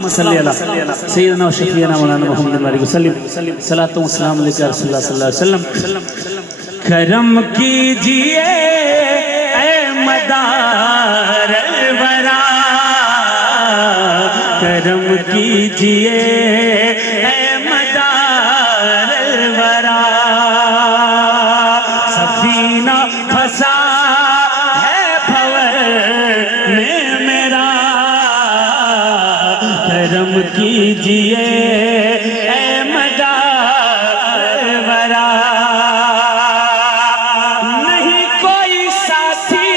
सैयदना व शफीना मौलाना मुहम्मद वसल्लम सलातो वस्सलाम अलैका रसूलुल्लाह सल्लल्लाहु अलैहि वसल्लम। करम कीजिए ऐ मदार वरा, करम कीजिए ऐ मदार वरा। सफीना फंसा है भंवर में मेरा, करम कीजिए ऐ मदार वरा। नहीं कोई साथी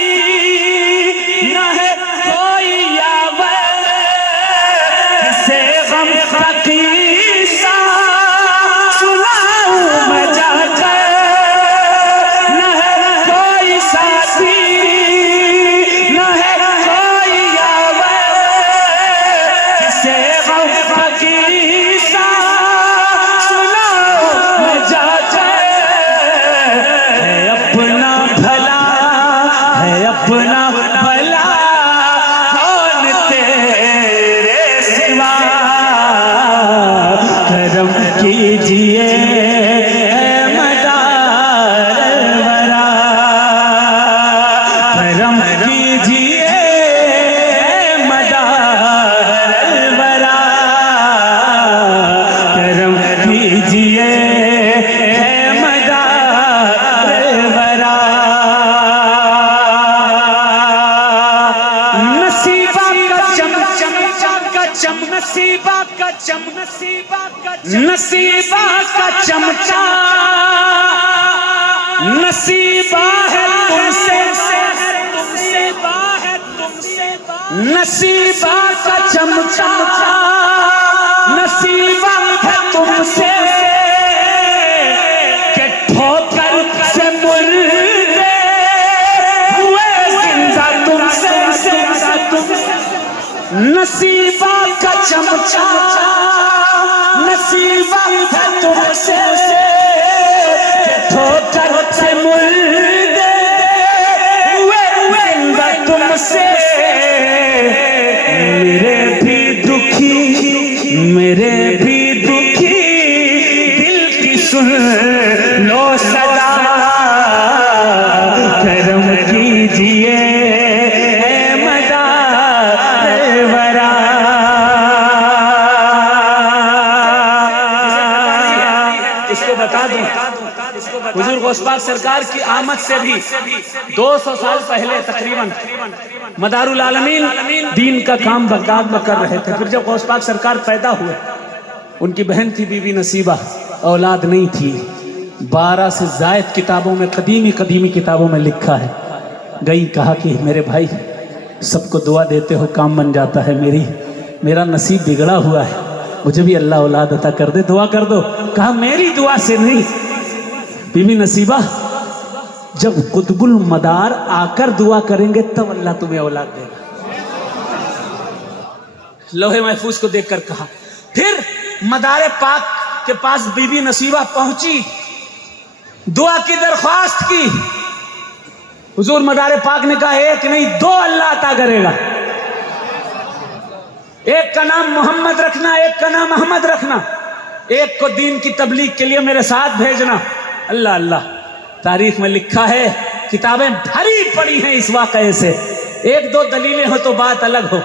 न है कोई यावर, किसे गम का किस्सा सुनाऊं मैं जाकर। न है कोई साथी न है कोई यावर, किसे गम का किस्सा सुनाऊं मैं जाकर। है अपना भला है अपना भला, कौन तेरे सिवा। करम कीजिए ऐ मदार वरा, करम कीजिए ऐ मदार वरा, करम कीजिए ऐ मदार वरा। नसीबा का चम चम का चम, नसीबा का चम, नसीबा का चम, नसीबा का चमचा नसीबा है तुमसे, नसीबा है तुमसे। नसीबा का चमचा नसीबा है तुमसे, के ठोकर से मुर्दे हुए जिंदा तुमसे। नसीबा का चमचा नसीबा है तुमसे, के ठोकर से मुर्दे हुए जिंदा तुमसे। मेरे भी दुखी दिल की सुन लो सदा, करम कीजिए ऐ मदार वरा। इसको बता दूं, हुजूर गौस पाक सरकार की आमद से भी 200 साल पहले तकरीबन मदारुल आलमीन दीन का काम बगदाद में कर रहे थे। फिर जब गौस पाक सरकार पैदा हुए, उनकी बहन थी बीबी नसीबा, औलाद नहीं थी। 12 से जायद किताबों में कदीमी किताबों में लिखा है। गई कहा कि मेरे भाई सबको दुआ देते हो काम बन जाता है, मेरा नसीब बिगड़ा हुआ है, मुझे भी अल्लाह औलाद अता कर दे, दुआ कर दो। कहा मेरी दुआ से नहीं, बीबी नसीबा जब कुतुबुल मदार आकर दुआ करेंगे तब अल्लाह तुम्हें औलाद देगा। लोहे महफूज को देखकर कहा। फिर मदार पाक के पास बीबी नसीबा पहुंची, दुआ की दरख्वास्त की। हुजूर मदार पाक ने कहा एक नहीं 2 अल्लाह अता करेगा। एक का नाम मोहम्मद रखना, एक का नाम अहमद रखना, एक को दीन की तबलीग के लिए मेरे साथ भेजना। अल्लाह अल्लाह। तारीख में लिखा है, किताबें भरी पड़ी हैं इस वाक़ये से। 1-2 दलीलें हो तो बात अलग हो।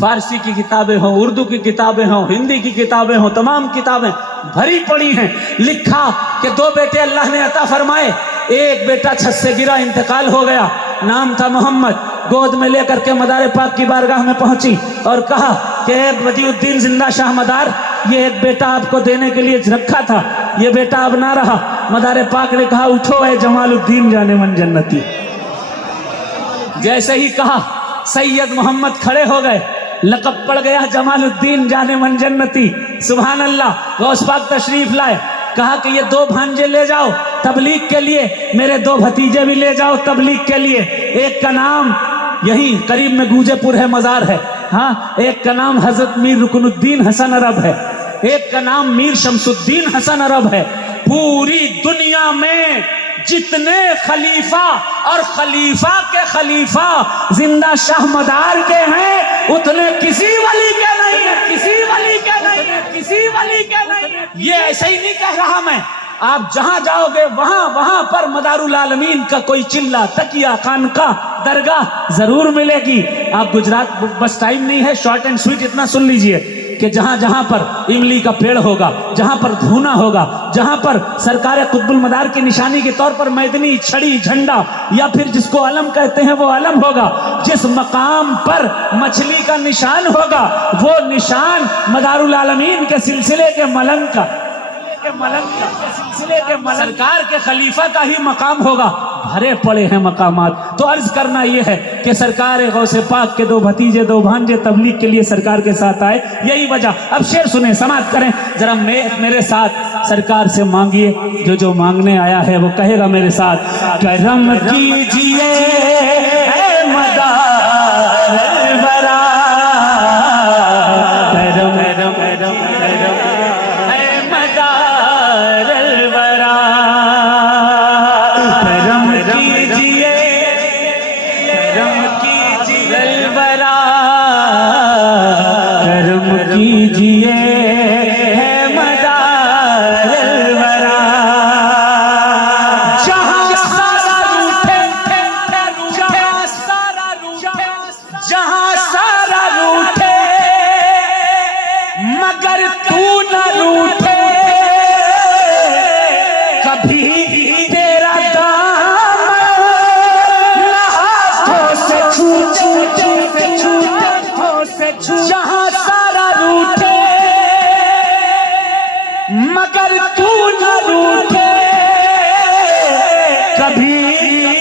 फारसी की किताबें हो, उर्दू की किताबें हो, हिंदी की किताबें हो, तमाम किताबें भरी पड़ी हैं। लिखा कि 2 बेटे अल्लाह ने अता फरमाए। एक बेटा छत से गिरा, इंतकाल हो गया, नाम था मोहम्मद। गोद में लेकर के मदार पाक की बारगाह में पहुंची और कहा कि बदिउद्दीन जिंदा शाह मदार, ये एक बेटा आपको देने के लिए रखा था, ये बेटा अब ना रहा। मदार पाक ने कहा उठो ऐ जमालुद्दीन जाने मन जन्नती। जैसे ही कहा सैयद मोहम्मद खड़े हो गए, लक़ब पड़ गया जमालुद्दीन जाने मन जन्नती। सुभान अल्लाह। गौस पाक तशरीफ लाए, कहा कि ये 2 भांजे ले जाओ तबलीग के लिए, मेरे 2 भतीजे भी ले जाओ तबलीग के लिए। एक का नाम यही करीब में गूजेपुर है, मजार है, हाँ। एक का नाम हजरत मीर रुकनुद्दीन हसन अरब है, एक का नाम मीर शमसुद्दीन हसन अरब है। पूरी दुनिया में जितने खलीफा और खलीफा के खलीफा जिंदा शाह मदार के हैं उतने किसी वली के नहीं है। राह में आप जहां जाओगे वहां वहां पर मदारुल आलमीन का कोई चिल्ला, तकिया, खानका, दरगाह जरूर मिलेगी। आप गुजरात, बस टाइम नहीं है, शॉर्ट एंड स्वीट इतना सुन लीजिए कि जहां जहां पर इमली का पेड़ होगा, जहां पर धूना होगा, जहां पर सरकार कुतुबुल मदार की निशानी के तौर पर मैदनी, छड़ी, झंडा या फिर जिसको अलम कहते हैं वो अलम होगा, जिस मकाम पर मछली का निशान होगा वो निशान मदारुल आलमीन के सिलसिले के मलंग का, सिलसिले के सरकार के खलीफा का ही मकाम होगा। भरे पड़े हैं मकामात। तो अर्ज करना यह है कि सरकार गौसे पाक के दो भतीजे, दो भांजे तबलीग के लिए सरकार के साथ आए, यही वजह। अब शेर सुने, समाप्त करें जरा। मेरे साथ सरकार से मांगिए, जो जो मांगने आया है वो कहेगा मेरे साथ। करम कीजिए मदार बरा, करम कीजिए है मदार वरा। जहां सारा रूठे, जहां सारा रूठे, जहां सारा रूठे मगर तू न रूठे, कभी तेरा दामन न हाथों से छूटे, जहां सारा रूठे मगर तू न रूठे, कभी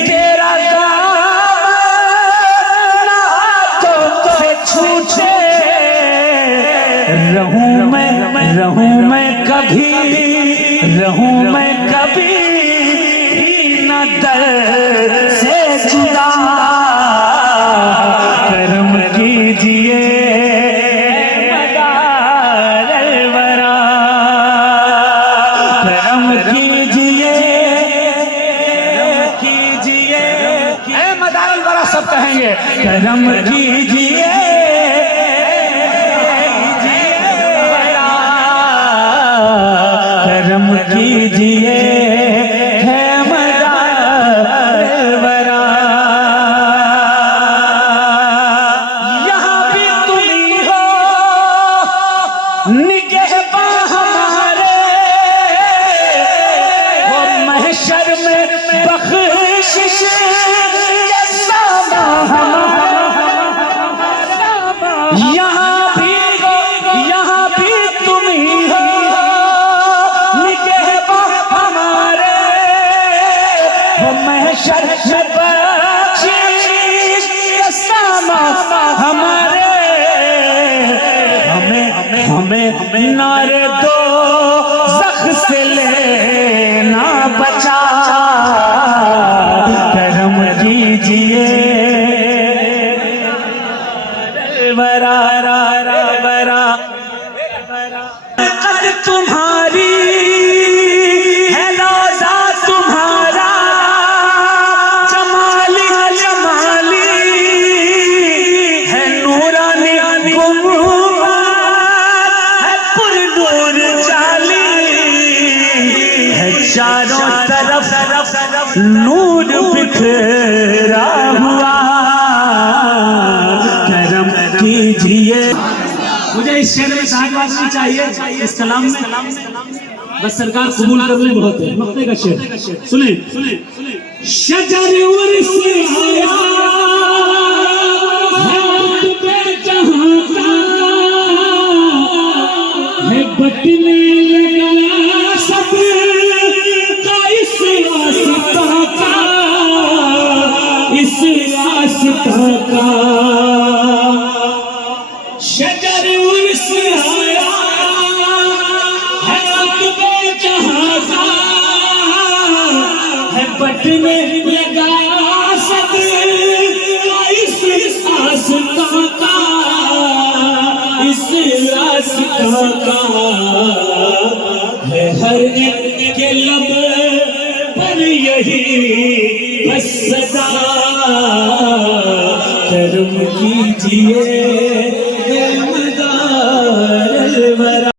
तेरा दामन न हाथों से छूटे। रहूं मैं कभी, रहूं मैं कभी न दर से जुदा। करम कीजिए मदार वरा, करम कीजिए, कीजिए ऐ मदार वरा, सब कहेंगे करम कीजिए, करम कीजिए है मदार वरा। यहाँ भी तुम ही हो निगहबां हमारे, वो महशर में बख्शिश के सामा हमारे। यहाँ भी तुम ही हो निगहबां हमारे, वो महशर में बख्शिश के सामा हमारे। हमें नारे दो ज़ख से लेना बचा। करम कीजिए वरा, वरा कर तुम्हारी है रोज़ा तुम्हारा, जमाली जमाली है नूरानी गुंबद, है पुरनूर जाली, है चारों तरफ नूर बिखरा हुआ। करम कीजिए। मुझे इस शेर में साथ बात नहीं चाहिए, इस कलाम में बस सरकार कबूल कर ले, बहुत है। मक्ते का शेर सुने, शजर उर्स आया है बटने लगा सब का, इस आस्था का, इस आस्था का। शजर उर्स आया है अकबर जहां का, है बटने लगा सब इस आस्था का, इस आस्था का। है हर एक के लब पर यही बस सदा। करम कीजिए